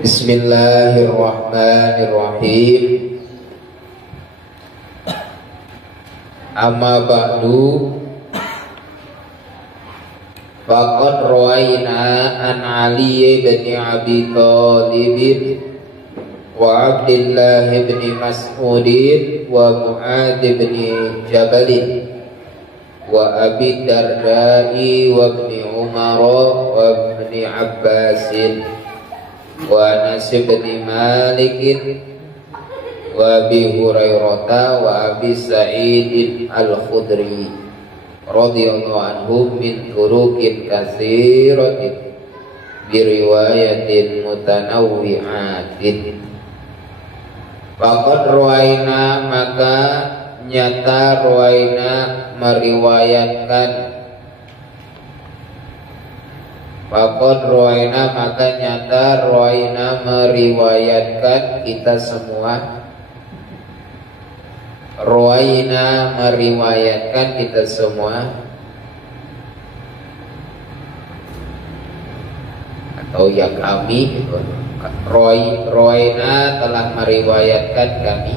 Bismillahirrahmanirrahim. Amma ba'du, faqad rawaina an Ali bin Abi Thalib wa Abdullah bin Mas'ud wa Mu'adz bin Jabal wa Abi Darda'i wa Ibn Umar wa Ibn Abbas wa Anas bin Malik wa Abi Hurairah wa Abi Sa'id Al-Khudri radhiyallahu anhum min turuqin katsiratin bi riwayatin mutanawwi'atin. Faqad ruwaina, maka nyata ruwaina meriwayatkan, faqad ruwaina maka nyata ruwaina meriwayatkan kita semua, ruwaina meriwayatkan kita semua, atau ya kami gitu. Ruwaina telah meriwayatkan kami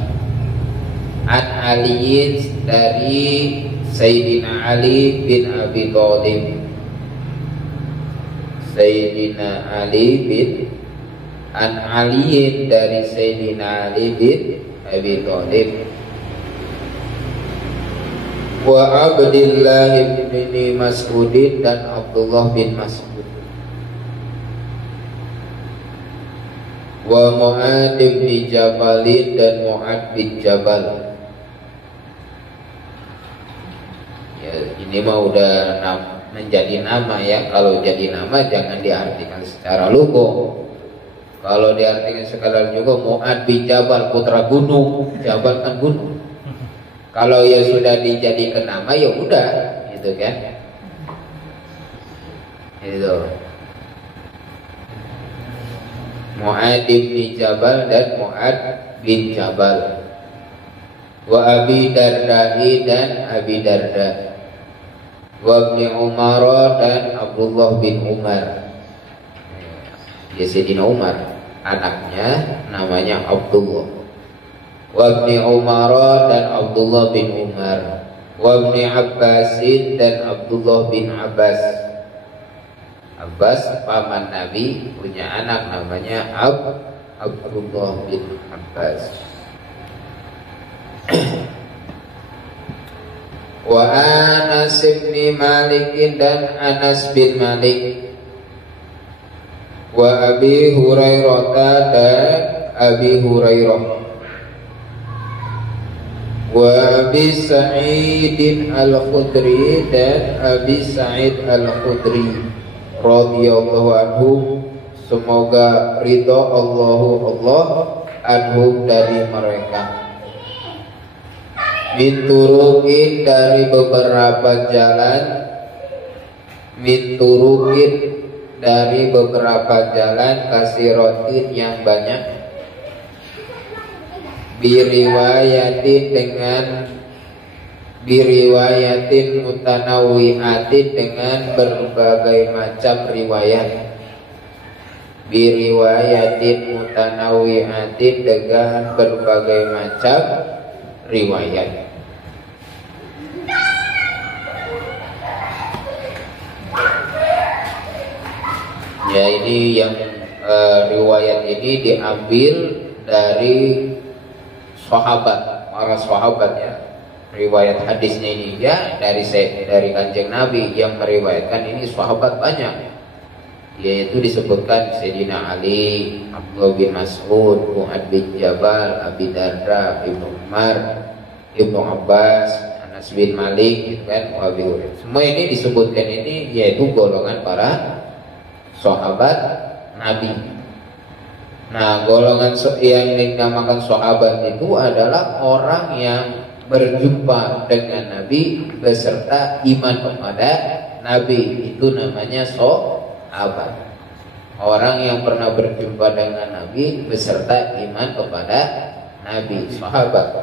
an Ali, dari Sayyidina Ali bin Abi Thalib, Sayyidina Ali bin an Ali, dari Sayyidina Ali bin Abi Thalib, wa Abdullah bin Mas'ud, dan Abdullah bin Mas'ud, wa Mu'adz bin Jabal, dan Mu'adz bin Jabal. Ya, ini mah udah menjadi nama ya. Kalau jadi nama jangan diartikan secara logo. Kalau diartikan sekadar juga, Mu'adz bin Jabal, putra gunung. Jabal kan gunung. Kalau ya sudah dijadikan nama ya udah, gitu kan? Itu Mu'adz bin Jabal dan Mu'adz bin Jabal, wa Abi Darda'i, dan Abi Darda, wa Ibn Umar, dan Abdullah bin Umar. Ya, Sayyidina Umar, anaknya namanya Abdullah. Wa Ibn Umar, dan Abdullah bin Umar, wa Ibn Abbas, dan Abdullah bin Abbas. Abbas paman Nabi punya anak namanya Abdullah bin Abbas. Wa Anas bin Malik, dan Anas bin Malik, wa Abi Hurairah, dan Abi Hurairah, wa Abi Sa'id Al-Khudri, dan Abi Sa'id Al-Khudri radhiyallahu anhum, semoga ridha Allah anhum, dari mereka. Min turuqin, dari beberapa jalan, min turuqin, dari beberapa jalan, kasiratin, yang banyak, biriwayatin, dengan biriwayatin mutanawwi'atin, dengan berbagai macam riwayat, biriwayatin mutanawwi'atin, dengan berbagai macam riwayat. Ya, ini yang riwayat ini diambil dari sahabat, para sahabat ya. Riwayat hadisnya ini ya dari Kanjeng Nabi, yang meriwayatkan ini sahabat banyak, yaitu disebutkan Sayyidina Ali, Abdullah bin Mas'ud, Mu'adz bin Jabal, Abi Darda, Ibnu Umar, Ibnu Abbas, Anas bin Malik, gitu kan, Abi Hurairah. Semua ini disebutkan ini yaitu golongan para sahabat Nabi. Nah, golongan yang dinamakan sahabat itu adalah orang yang berjumpa dengan Nabi beserta iman kepada Nabi, itu namanya sahabat. Orang yang pernah berjumpa dengan Nabi beserta iman kepada Nabi, sahabat.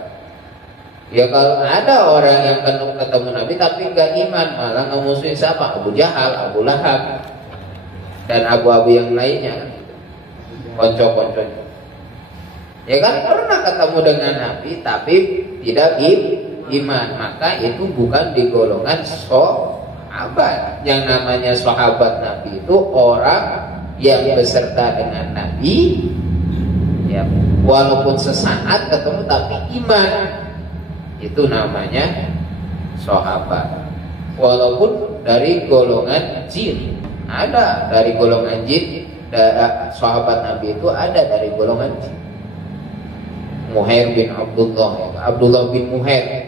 Ya kalau ada orang yang ketemu Nabi tapi gak iman, malah ngemusuhin siapa? Abu Jahal, Abu Lahab, dan abu-abu yang lainnya. konco-konconya. Ya kan pernah ketemu dengan Nabi tapi tidak iman, maka itu bukan di golongan sahabat. Yang namanya sahabat Nabi itu orang yang beserta dengan Nabi, ya, walaupun sesaat ketemu tapi iman, itu namanya sahabat. Walaupun dari golongan jin, ada dari golongan jin, sahabat Nabi itu ada dari golongan jin. Muhair bin Abdullah, Abdullah bin Muhair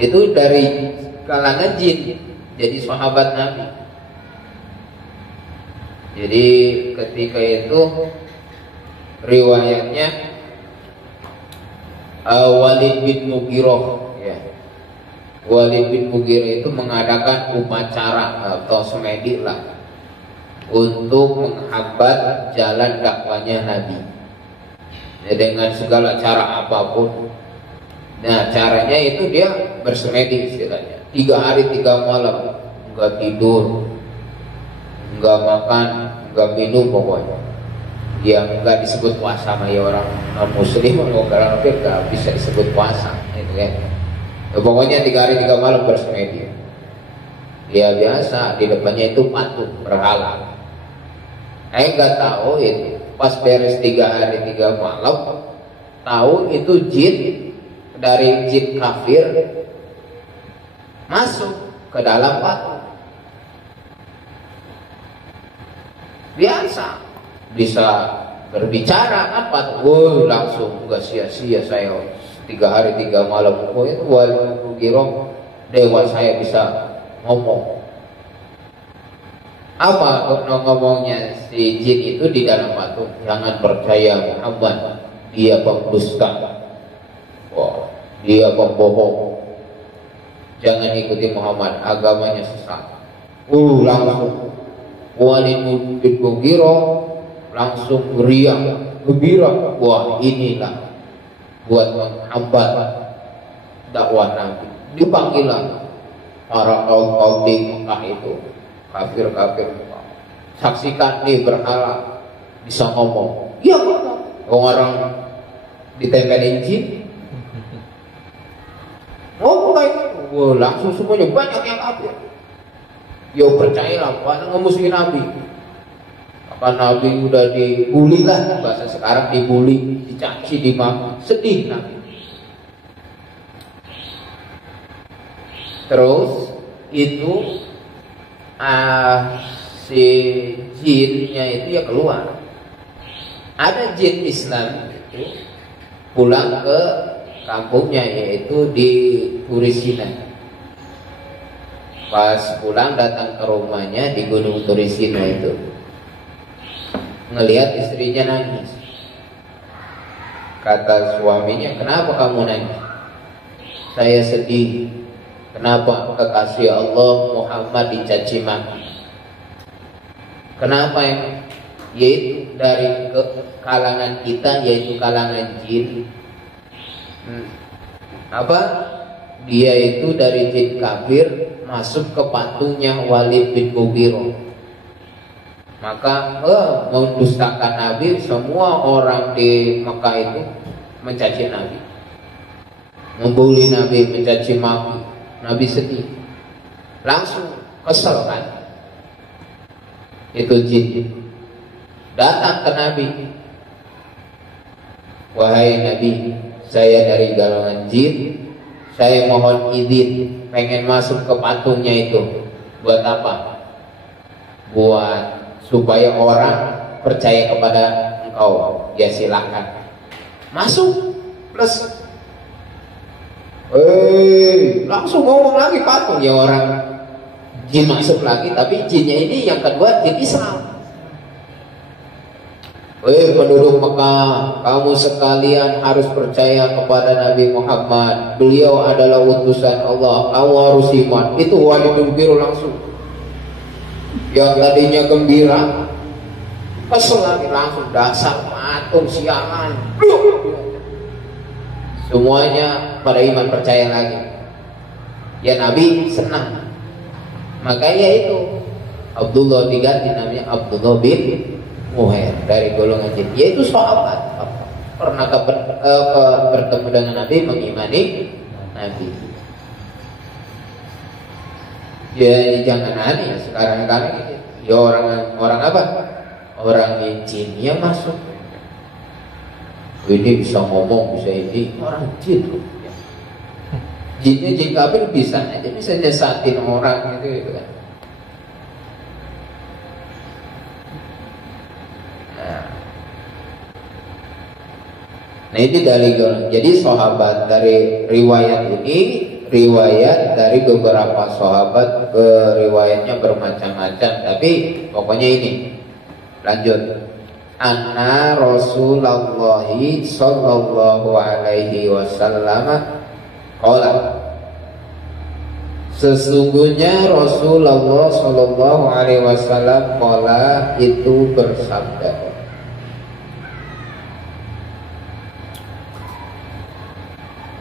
itu dari kalangan jin, jadi sahabat Nabi. Jadi ketika itu riwayatnya Walid bin Mughirah, ya. Walid bin Mughirah itu mengadakan upacara atau semedi lah untuk menghambat jalan dakwanya Nabi, ya, dengan segala cara apapun. Nah, caranya itu dia bersemedi istilahnya 3 hari 3 malam, enggak tidur, enggak makan, enggak minum, pokoknya yang enggak disebut puasa sama ya orang non-muslim, orang kafir enggak bisa disebut puasa, gitu kan. Ya, pokoknya 3 hari 3 malam bersemedi. Ya biasa di depannya itu patung berhala. Enggak tahu itu pas beres 3 hari 3 malam, tahu itu jin dari jin kafir masuk ke dalam patung. Biasa bisa berbicara kan patung, langsung nggak sia-sia saya 3 hari 3 malam. Oh itu Walid Mughirah, dewa saya bisa ngomong. Apa ngomongnya si jin itu di dalam patung? Jangan percaya Muhammad, dia pendusta. Wah, dia pembohong. Jangan ikuti Muhammad, agamanya sesat. Langsung Walid bin Mughirah langsung riang gembira. Wah, inilah buat menghambat dakwah Nabi. Dipanggillah para kaum di Mekah itu, kafir-kafir. Saksikan nih berhala bisa ngomong. Iya ngomong. Orang ditempelin jin ngomong kayak gitu. Langsung semuanya banyak yang kafir. Ya percayalah, pada ngemusuhin Nabi. Apa Nabi udah dibully lah, bahasa sekarang dibully, dicaci, dimaki, sedih Nabi. Terus itu si jinnya itu ya keluar. Ada jin Islam itu pulang ke kampungnya, yaitu di Turisina. Pas pulang datang ke rumahnya di Gunung Turisina itu, ngelihat istrinya nangis. Kata suaminya, kenapa kamu nangis? Saya sedih. Kenapa kekasih Allah Muhammad dicaci maki? Kenapa yang yaitu dari kalangan kita, yaitu kalangan jin. Dia itu dari jin kafir masuk ke patungnya Walid bin Mughirah. Maka mendustakan Nabi. Semua orang di Mekah itu mencaci Nabi, membuli Nabi, mencaci maki. Nabi sedih, langsung kesel kan. Itu jin datang ke Nabi, wahai Nabi, saya dari golongan jin, saya mohon izin pengen masuk ke patungnya itu. Buat apa? Buat supaya orang percaya kepada engkau. Ya silakan masuk. Plus langsung ngomong lagi patung. Ya orang jin masuk lagi, tapi jinnya ini yang kedua jin Islam. Penduduk Mekah, kamu sekalian harus percaya kepada Nabi Muhammad. Beliau adalah utusan Allah. Kamu harus iman. Itu Walid bin Mughirah langsung. Yang tadinya gembira, kesel lagi, langsung dasar patung sialan. Semuanya pada iman, percaya lagi. Ya Nabi senang. Makanya itu Abdullah diganti namanya Abdullah bin muher dari golongan jin, yaitu sahabat. Pernah bertemu dengan Nabi, mengimani Nabi. Ya jangan aneh sekarang kami ya orang apa? Orang jin yang masuk. Ini bisa ngomong, bisa ini orang jin. Jinnya jin kafir bisa aja bisa nyesatin orang gitu kan. Nah ini dari jadi sahabat dari riwayat ini, riwayat dari beberapa sahabat, riwayatnya bermacam-macam, tapi pokoknya ini lanjut. Anna Rasulullah sallallahu alaihi wasallam qala, sesungguhnya Rasulullah sallallahu alaihi wasallam qala itu bersabda,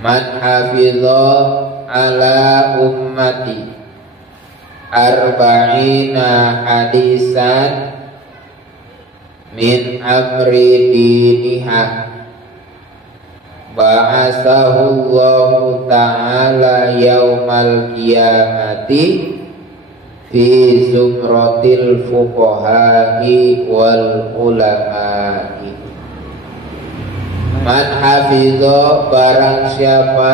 man hafidha ala ummati arba'ina hadisan min amri diniha ba'asahu Allahu ta'ala yaumal qiyamati fi zumratil fuqaha'i wal ulama'i. Man hafidho, barang siapa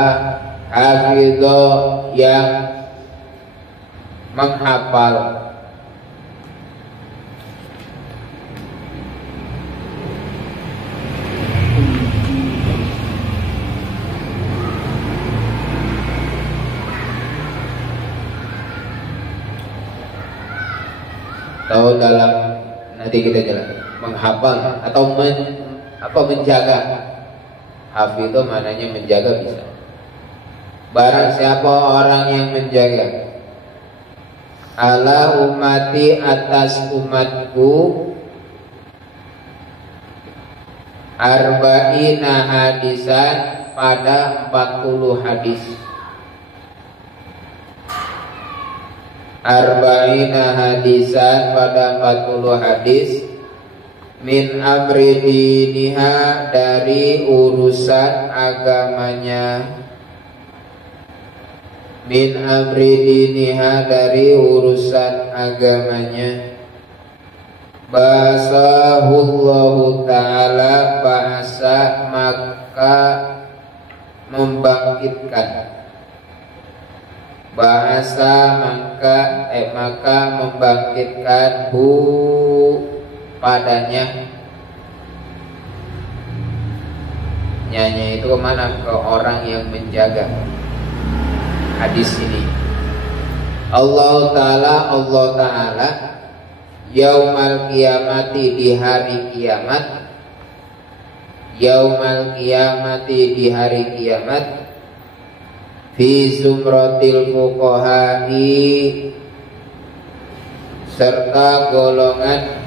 hafidho yang menghafal atau dalam nanti kita jelaskan menghafal atau menjaga. Hafidho maknanya menjaga bisa. Barang siapa orang yang menjaga ala ummati atas umatku arba'ina hadisan pada 40 hadis. Arba'ina hadisan pada 40 hadis min amri diniha dari urusan agamanya, min amri diniha dari urusan agamanya, basahullahu ta'ala bahasa maka membangkitkan, bahasa maka membangkitkan hu padanya, nyanyi itu kemana? Ke orang yang menjaga hadis ini. Allah Ta'ala yaumal qiyamati di hari kiamat, yaumal qiyamati di hari kiamat, fi zumratil fuqaha'i serta golongan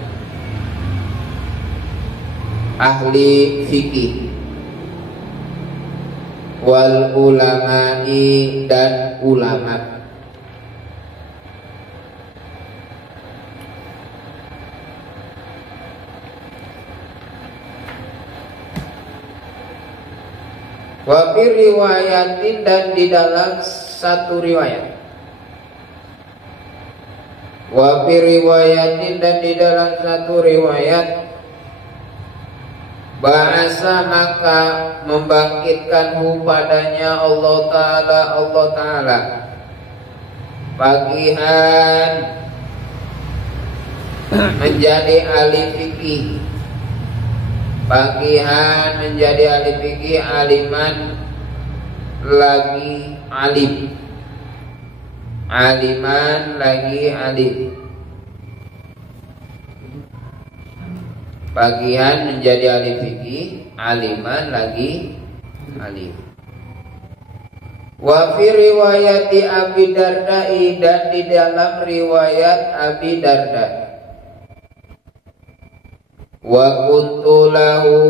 ahli fikih, wal ulama'i dan ulama. Wa fi riwayatin dan di dalam satu riwayat. Wa fi riwayatin dan di dalam satu riwayat, bahasa maka membangkitkanmu padanya Allah Ta'ala pagihan menjadi ahli fikih, pagihan menjadi ahli fikih, aliman lagi alim, aliman lagi alim. Bagian menjadi ahli fikih, aliman lagi alim. Wa fi riwayati Abi Darda'i dan di dalam riwayat Abi Darda, wa kuntu lahu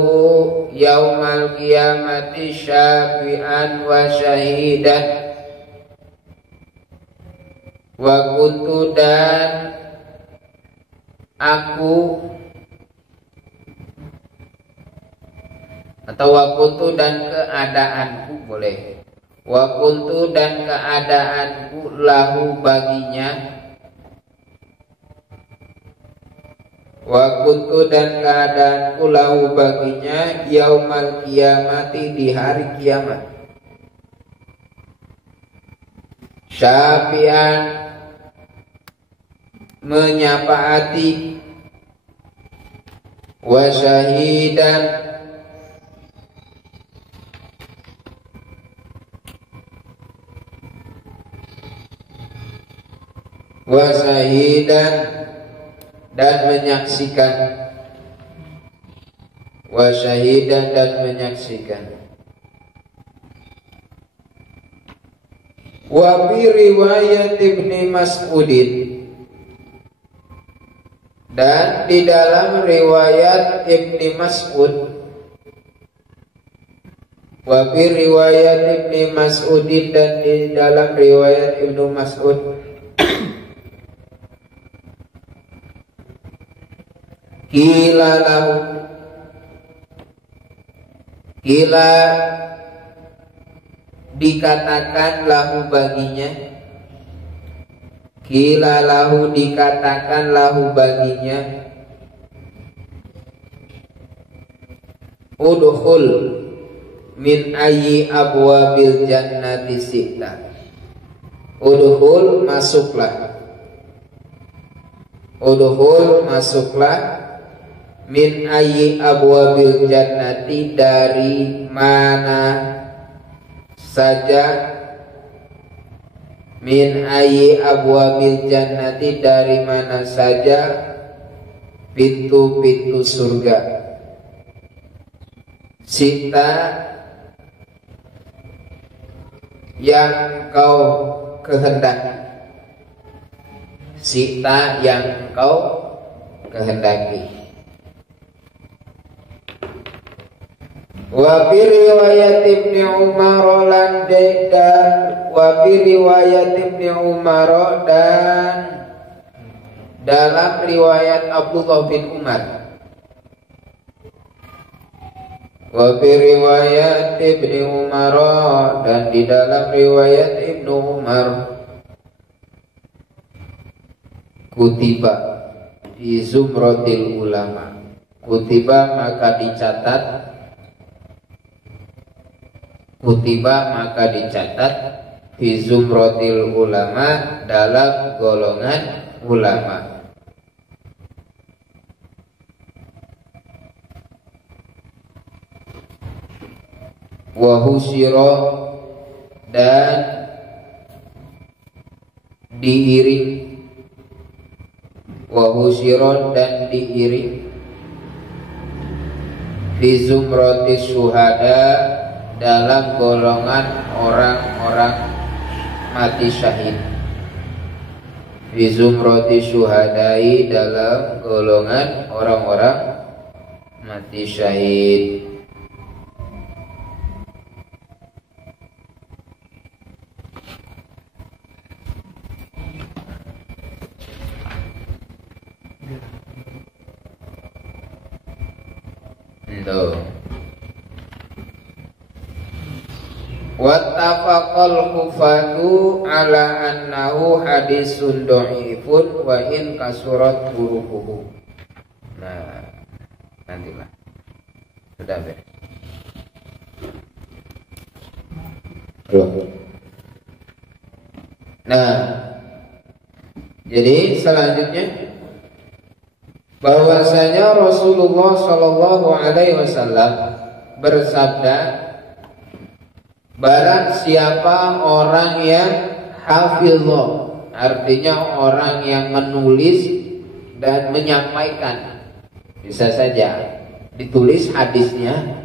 yaumal qiyamati syafi'an wa syahidan, wa kuntu dan aku atau wa kuntu dan keadaanku boleh. Wa kuntu dan keadaanku lahu baginya. Wa kuntu dan keadaanku lahu baginya yaumal kiamati di hari kiamat. Syafi'an menyafaati wa syahidan wa syahidan dan menyaksikan wa syahidan dan menyaksikan wa fi riwayat Ibnu Mas'udin dan di dalam riwayat Ibnu Mas'ud wa fi riwayat Ibnu Mas'udin dan di dalam riwayat Ibnu Mas'ud Kila lahu Kila dikatakan lahu baginya Kila lahu dikatakan lahu baginya Udkhul min ayyi abwabil jannati sita Udkhul masuklah Udkhul masuklah min ayyi abwabil jannati dari mana saja min ayyi abwabil jannati dari mana saja pintu-pintu surga sita yang kau kehendaki sita yang kau kehendaki. Wa fi riwayat Ibnu Umar lan dan wa fi riwayat Ibnu Umar dan dalam riwayat Abdullah bin Umar wa fi riwayat Ibnu Umar dan di dalam riwayat Ibnu Umar kutiba di zumratil ulama kutiba maka dicatat kutiba maka dicatat fi zumratil ulama dalam golongan ulama. Wa husyira dan diiring wa husyira dan diiring fi zumratis syuhada dalam golongan orang-orang mati syahid fi zumrati syuhadai dalam golongan orang-orang mati syahid. Wattafaqal hufatu ala annahu hadisun dhaifun wa in kasurat hurufuhu. Nah, nantilah. Sudah beres. Nah, jadi selanjutnya bahwasanya Rasulullah Shallallahu Alaihi Wasallam bersabda, barang siapa orang yang hafizah, artinya orang yang menulis dan menyampaikan, bisa saja ditulis hadisnya,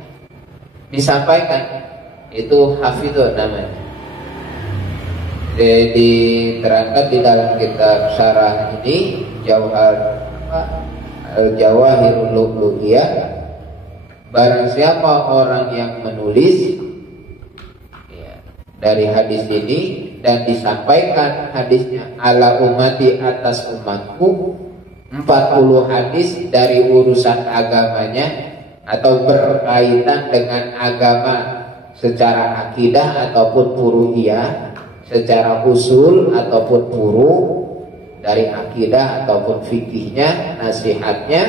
disampaikan, itu hafizah namanya. Jadi terangkat di dalam kitab syarah ini Al-Jawahirul Lughiyah, barang siapa orang yang menulis dari hadis ini dan disampaikan hadisnya ala umati atas umatku 40 hadis dari urusan agamanya atau berkaitan dengan agama secara akidah ataupun furu'iyah, secara usul ataupun furu, dari akidah ataupun fikihnya, nasihatnya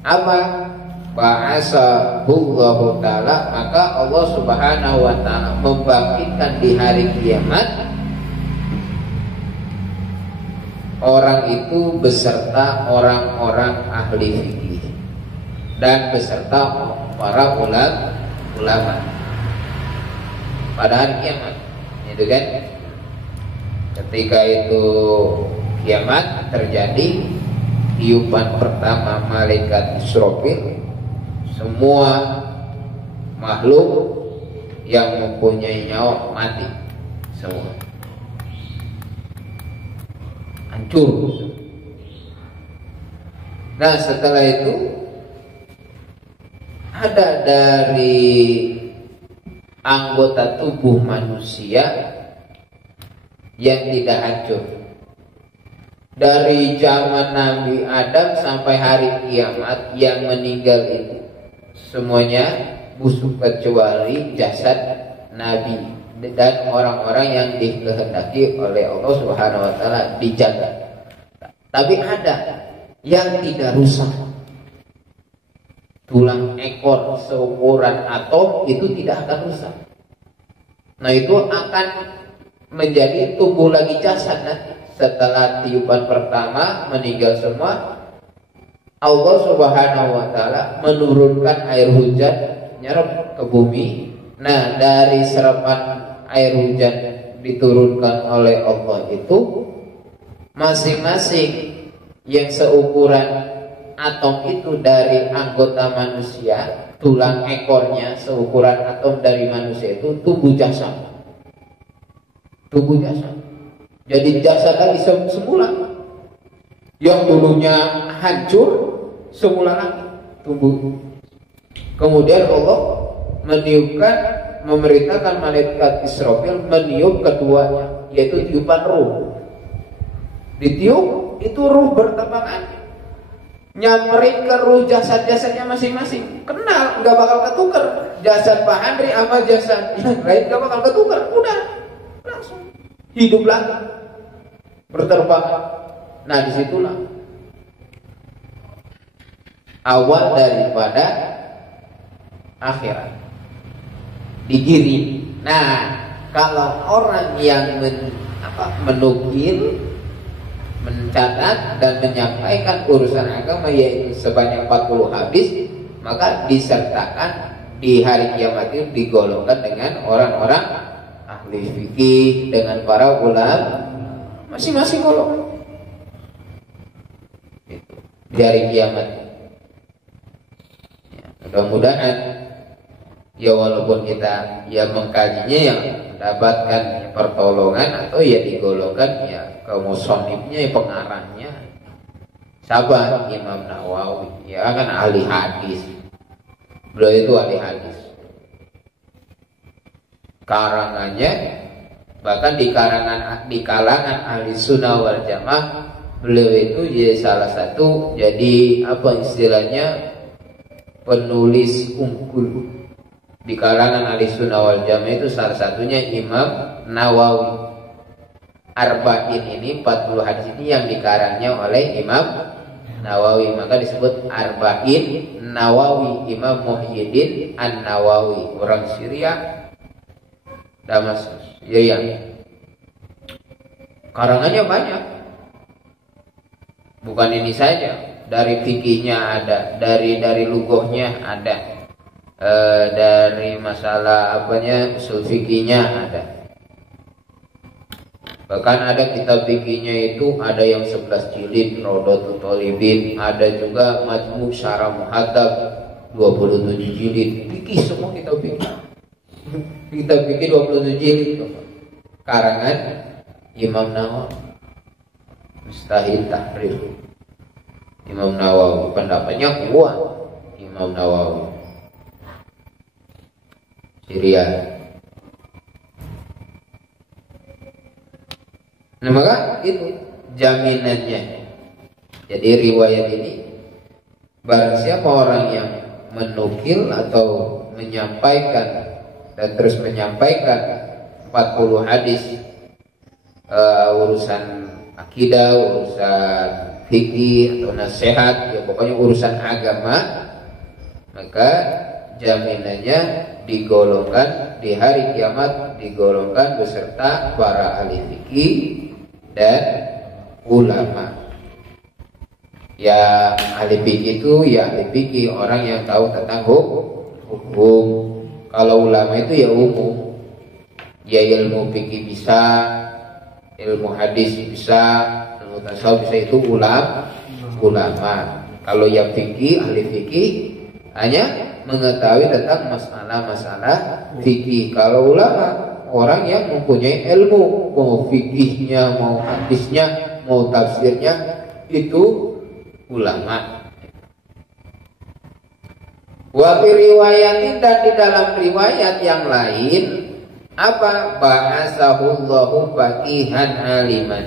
apa? Ba'asahullahu ta'ala, maka Allah subhanahu wa ta'ala membangkitkan di hari kiamat orang itu beserta orang-orang ahli fikih dan beserta para ulama pada hari kiamat. Itu kan ketika itu kiamat terjadi, tiupan pertama malaikat Israfil, semua makhluk yang mempunyai nyawa mati semua, hancur. Nah setelah itu ada dari anggota tubuh manusia yang tidak hancur. Dari zaman Nabi Adam sampai hari kiamat yang meninggal itu semuanya busuk kecuali jasad Nabi dan orang-orang yang dikehendaki oleh Allah Subhanahu wa taala dijaga. Tapi ada yang tidak rusak. Tulang ekor seukuran atom itu tidak akan rusak. Nah itu akan menjadi tumbuh lagi jasad nanti. Setelah tiupan pertama meninggal semua, Allah Subhanahu wa taala menurunkan air hujan nyerap ke bumi. Nah, dari serapan air hujan diturunkan oleh Allah itu masing-masing yang seukuran atom itu dari anggota manusia, tulang ekornya seukuran atom dari manusia itu tumbuh jasad. Tumbuh jasad. Jadi jasad lagi semula. Yang dulunya hancur semula lagi tumbuh. Kemudian Allah memerintahkan malaikat Israfil meniup keduanya, yaitu tiupan ruh. Ditiup itu ruh berterbangan, nyamperin ke ruh jasad-jasadnya masing-masing. Kenal, nggak bakal ketukar. Jasad Pak Andri sama jasad yang lain nggak bakal ketukar. Udah langsung hidup lagi, berterbangan. Nah disitulah awal daripada akhirat, digiring. Nah kalau orang yang menukil, mencatat dan menyampaikan urusan agama yaitu sebanyak 40 hadis, maka disertakan di hari kiamat itu digolongkan dengan orang-orang ahli fikih, dengan para ulama, masing-masing golongan itu di hari kiamat. Ya, mudah-mudahan ya walaupun kita ya mengkajinya yang mendapatkan pertolongan atau ya digolongkan ya ke musonifnya, ya pengarangnya sahabat Imam Nawawi, ya kan ahli hadis. Beliau itu ahli hadis. Karangannya bahkan di kalangan ahli sunnah wal jamaah, beliau itu ya salah satu jadi apa istilahnya penulis unggul di kalangan ahli sunnah wal jamaah. Itu salah satunya Imam Nawawi. Arba'in ini 40 hadis ini yang dikarangnya oleh Imam Nawawi, maka disebut Arba'in Nawawi. Imam Muhyiddin An-Nawawi, orang Syria, Damaskus. Ya. Karangannya banyak. Bukan ini saja, dari fikihnya ada, dari lughahnya ada, dari masalah usul fikihnya ada. Bahkan ada kitab fikihnya itu ada yang 11 jilid, Rawdatul Thalibin, ada juga Majmu' Syarah Muhadzab 27 jilid. Fikih semua kitab fikih. Kitab fikih 27 jilid. Karangan Imam Nawawi. Mustahil tahrif. Imam Nawawi pendapatnya kuat. Imam Nawawi Syria. Nah maka itu jaminannya. Jadi riwayat ini barang siapa orang yang menukil atau menyampaikan dan terus menyampaikan 40 hadis urusan akidah, urusan fikih atau nasihat, ya pokoknya urusan agama, maka jaminannya digolongkan di hari kiamat, digolongkan beserta para ahli fikih dan ulama. Ya ahli fikih itu ya ahli fikih, orang yang tahu tentang hukum. Kalau ulama itu ya umum, ya ilmu fikih bisa, ilmu hadis bisa, ilmu tasawuf bisa, itu ulama. Kalau yang fikih, ahli fikih hanya mengetahui tentang masalah-masalah fikih. Kalau ulama orang yang mempunyai ilmu, mau fikihnya, mau hadisnya, mau tafsirnya, itu ulama. Wa fi riwayatin, dan di dalam riwayat yang lain apa? Ba'asahullahu faqihan aliman.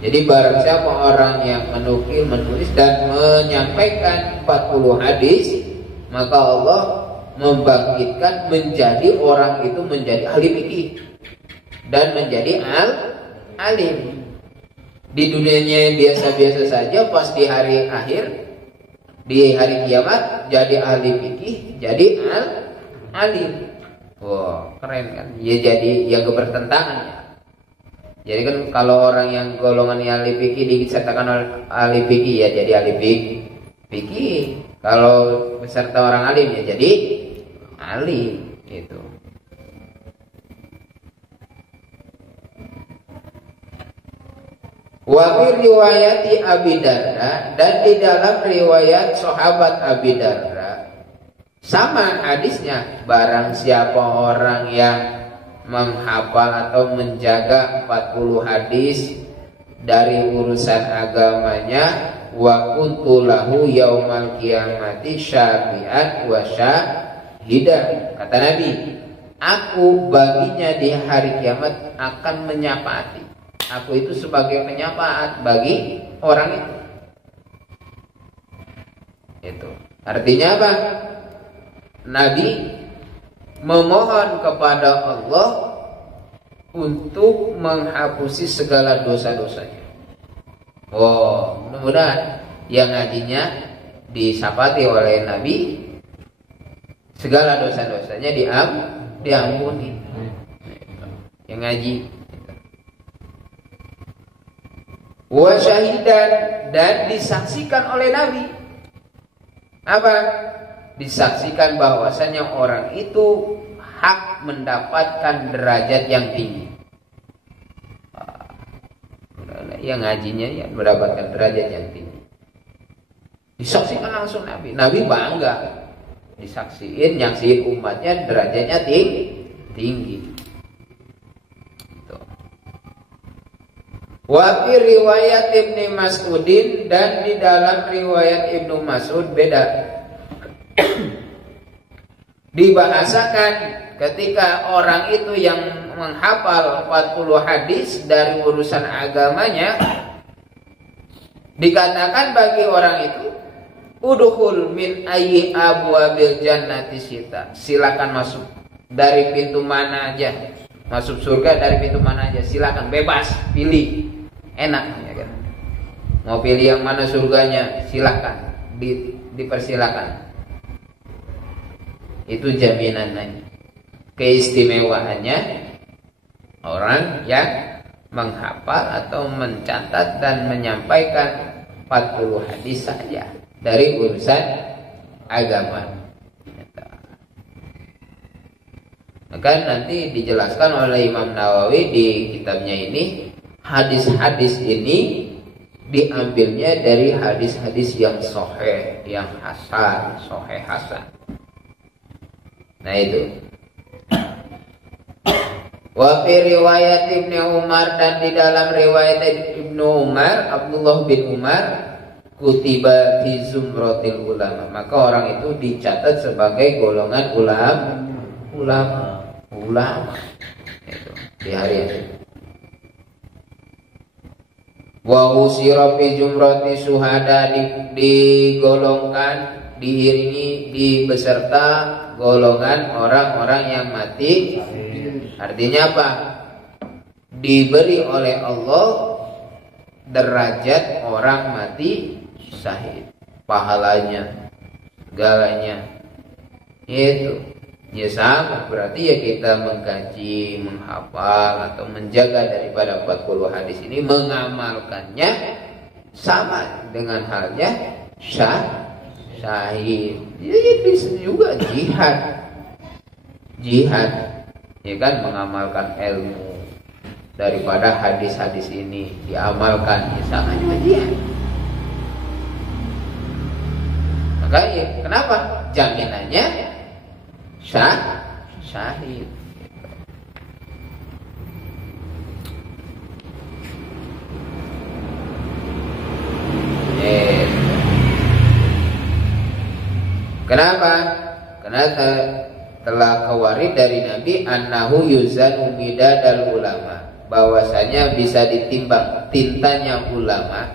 Jadi barang siapa orang yang menukil, menulis dan menyampaikan 40 hadis, maka Allah membangkitkan menjadi orang itu menjadi ahli fikih dan menjadi alim. Di dunianya biasa-biasa saja, pas di hari akhir, di hari kiamat jadi ahli fikih, jadi alim. Wah, keren kan? Ya jadi yang bertentangan ya. Jadi kan kalau orang yang golongan ahli fikih disertakan oleh ahli fikih, ya jadi ahli fikih. Kalau beserta orang alim ya jadi alim itu. Wa fi riwayati Abi Darda, dan di dalam riwayat sahabat Abi Darda sama hadisnya, barang siapa orang yang menghafal atau menjaga 40 hadis dari urusan agamanya, wa kuntu lahu yaumal qiyamati syafi'an wa syahidan. Kata Nabi, aku baginya di hari kiamat akan menyafaati. Aku itu sebagai penyafaat bagi orang itu. Itu artinya apa? Nabi memohon kepada Allah untuk menghapusi segala dosa-dosanya. Oh, mudah-mudahan yang ngajinya disapati oleh Nabi, segala dosa-dosanya diampuni. Yang ngaji. Wa syahidan, dan disaksikan oleh Nabi. Apa? Disaksikan bahwasanya orang itu hak mendapatkan derajat yang tinggi. Yang ngajinya ya mendapatkan derajat yang tinggi. Disaksikan langsung Nabi. Nabi bangga disaksiin, nyaksiin umatnya derajatnya tinggi. Wa fi riwayat Ibnu Mas'udin, dan di dalam riwayat Ibnu Mas'ud beda. Dibahasakan ketika orang itu yang menghafal 40 hadis dari urusan agamanya, dikatakan bagi orang itu, udkhul min ayyi abwabil jannati sita. Silakan masuk dari pintu mana aja. Masuk surga dari pintu mana aja, silakan, bebas, pilih. Enak ya kan. Mau pilih yang mana surganya, silakan, dipersilakan. Itu jaminannya, keistimewaannya orang yang menghafal atau mencatat dan menyampaikan 40 hadis saja dari urusan agama. Maka nanti dijelaskan oleh Imam Nawawi di kitabnya ini, hadis-hadis ini diambilnya dari hadis-hadis yang sahih, yang hasan, sahih hasan. Nah itu. Wa fi riwayat Ibnu Umar, dan di dalam riwayat Ibnu Umar, Abdullah bin Umar, kutiba fi zumratil ulama, maka orang itu dicatat sebagai golongan ulama itu di hari ini. Wa usira fi jumrati syuhada, digolongkan diiringi beserta golongan orang-orang yang mati. Artinya apa? Diberi oleh Allah derajat orang mati syahid, pahalanya, segalanya. Itu ya sama, berarti ya kita mengkaji, menghafal atau menjaga daripada 40 hadis ini, mengamalkannya sama dengan halnya syahid. Jadi bisa juga jihad ya kan, mengamalkan ilmu daripada hadis-hadis ini diamalkan ya sama juga jihad. Makanya kenapa jaminannya syahid. Kenapa? Karena telah kewarid dari Nabi annahu yuzanu midadal ulama, bahwasanya bisa ditimbang tintanya ulama.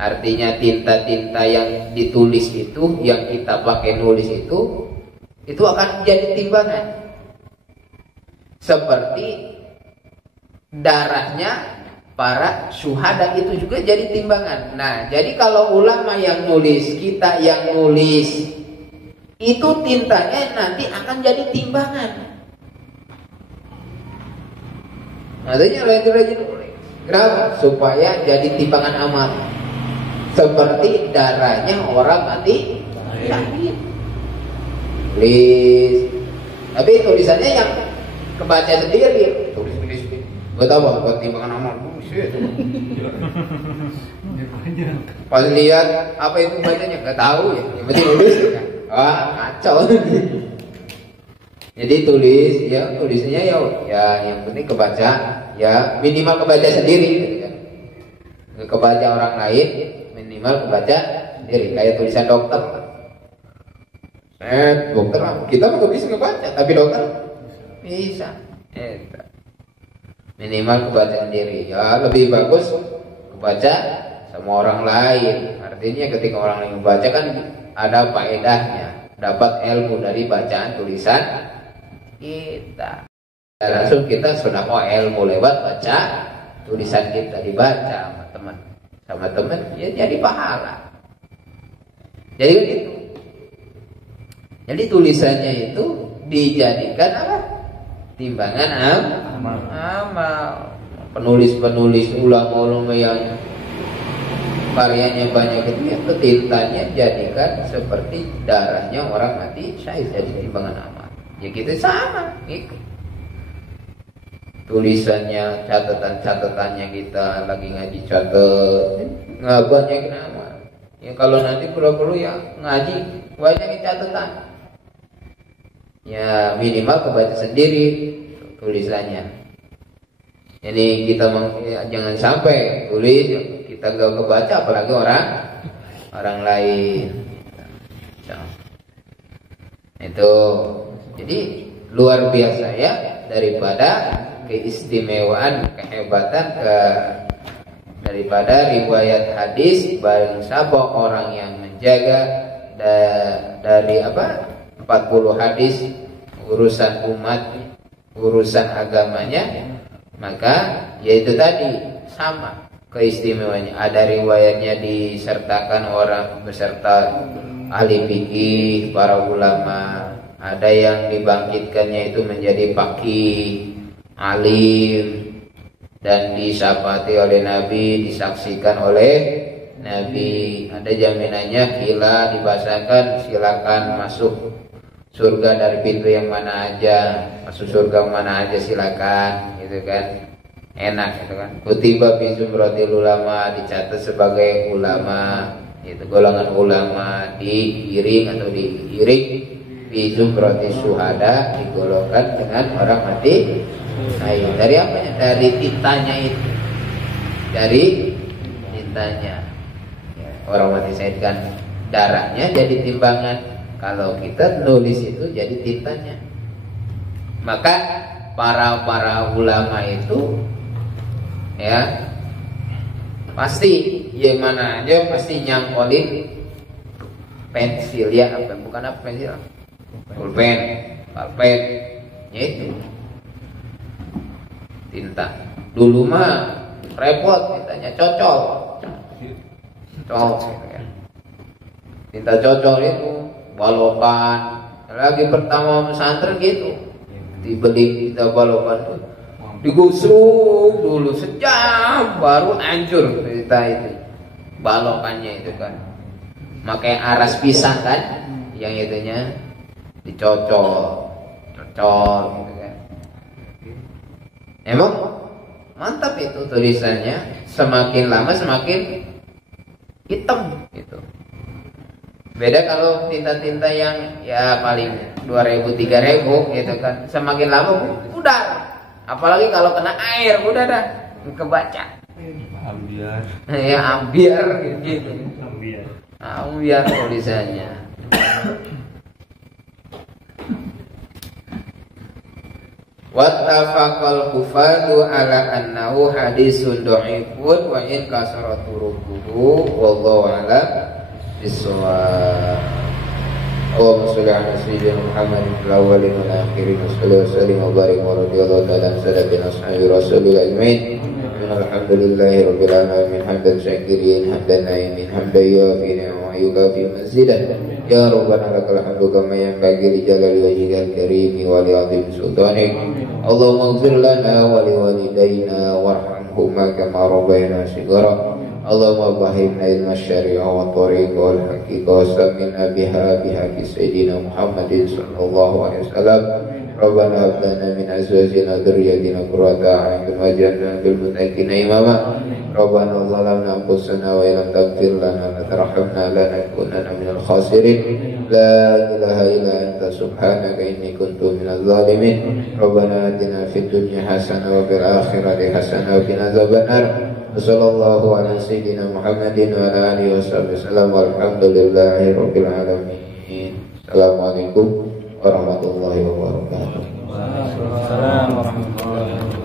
Artinya tinta-tinta yang ditulis itu, yang kita pakai nulis itu akan jadi timbangan. Seperti darahnya para syuhada itu juga jadi timbangan. Nah, jadi kalau ulama yang nulis, kita yang nulis, itu tintanya nanti akan jadi timbangan. Artinya rajin-rajin nulis. Kenapa? Supaya jadi timbangan amal. Seperti darahnya orang mati syahid. Tulis. Tapi tulisannya yang kebaca sendiri. Tulis. Buat apa? Buat timbangan amal. Pas lihat apa itu bacanya nggak tahu ya. Yang penting tulis kan. Wah, kacau. Jadi tulis ya, tulisnya ya yang penting kebaca, ya minimal kebaca sendiri gitu kan. Kebaca orang lain, minimal kebaca sendiri, kayak tulisan dokter. Dokter kita nggak bisa ngebaca, tapi dokter bisa. Minimal kebaca sendiri. Ya lebih bagus kebaca sama orang lain. Artinya ketika orang lain membaca kan ada faedahnya, dapat ilmu dari bacaan tulisan kita. Dan langsung kita sudah mau ilmu lewat baca tulisan kita, dibaca sama teman ya jadi pahala. Jadi begitu. Jadi tulisannya itu dijadikan apa? Timbangan amal. Penulis-penulis ulama-ulama yang karyanya banyak itu tintanya jadikan seperti darahnya orang mati syahid, jadi timbangan amal. Ya kita sama ikut. Tulisannya, catatan-catatannya kita lagi ngaji catat, nggak banyak nama. Ya kalau nanti perlu ya ngaji banyak catatan. Ya minimal kebaca sendiri tulisannya. Jadi kita jangan sampai tulis kita gak kebaca, apalagi orang lain. Itu jadi luar biasa ya, daripada keistimewaan, kehebatan daripada riwayat hadis. Barang siapa orang yang menjaga dari 40 hadis urusan umat, urusan agamanya, maka yaitu tadi sama keistimewaannya. Ada riwayatnya disertakan orang beserta ahli fikih, para ulama. Ada yang dibangkitkannya itu menjadi faqih, alim, dan disyafaati oleh Nabi, disaksikan oleh Nabi. Ada jaminannya kila dibahasakan silakan masuk surga dari pintu yang mana aja, masuk surga mana aja silakan, gitu kan. Enak gitu kan. Kutiba fi zumratil ulama, dicatat sebagai ulama, itu golongan ulama, diiring atau diiring fi zumratis syuhada, digolongkan dengan orang mati. Nah, dari apanya? Dari tintanya itu. Dari tintanya. Ya, orang mati syahid kan darahnya jadi timbangan. Kalau kita nulis itu jadi tintanya. Maka para ulama itu ya pasti yang mana aja pasti nyangkolin pensil ya, apa bukan apa pensil, pulpen, pulpen, ya itu tinta. Dulu mah repot tintanya cocol, gitu kan. Tinta cocol itu balokan. Lagi pertama pesantren gitu, dibeli kita balokan tuh, digusuk dulu sejam baru hancur tinta itu, balokannya itu kan. Makai aras pisang kan, yang itunya dicocol gitu kan. Emang mantap itu tulisannya, semakin lama semakin hitam gitu. Beda kalau tinta-tinta yang ya paling 2.000 3.000 gitu kan, semakin lama pudar. Apalagi kalau kena air udah dah kebaca. Ambiar. Ya ambiar gitu. Ambiar tulisannya. Wattafaqal hufadu ala annahu hadisun dhaifun wa in kasara turuquhu wallahu a'lam bissawab. Allahumma shalli ala sayyidina Muhammadin fil awwalin wal akhirin wa sallim wa barik wa radiyallahu ta'ala an salatina ashabi rasulil ajmain. Alhamdulillahi rabbil alamin hamdan syakirin hamdan naimin hamdan yuafi wa yukafi mazidah. Ya Rabbana lakal hamdu kama yanbaghi li jalali wajhikal karim wa li 'azimi sultanik. Allahumma ighfir lana wa li walidayna warhamhuma kama rabbayana shighara. Allahumma fahimna ilma syariah wa tariq wal haqiqah wa samilna biha bihaqqi sayyidina Muhammadin sallallahu alaihi wasallam. Rabbana hab lana min azwajina dzurriyyatina qurrata a'yun waj'alna lil muttaqina imama. Rabbana zalamna anfusana wa illam taghfir lana wa tarhamna lanakunanna minal khasirin. La ilaha illa anta subhanaka inni kuntu minadh dhalimin. Rabbana atina fid dunya hasanah wa fil akhirati hasanah wa qina adzabannar. Sallallahu ala sayyidina Muhammadin wa ala alihi wasallam walhamdulillahi rabbil alamin. Assalamualaikum warahmatullahi wabarakatuh. Waalaikumsalam warahmatullahi wabarakatuh.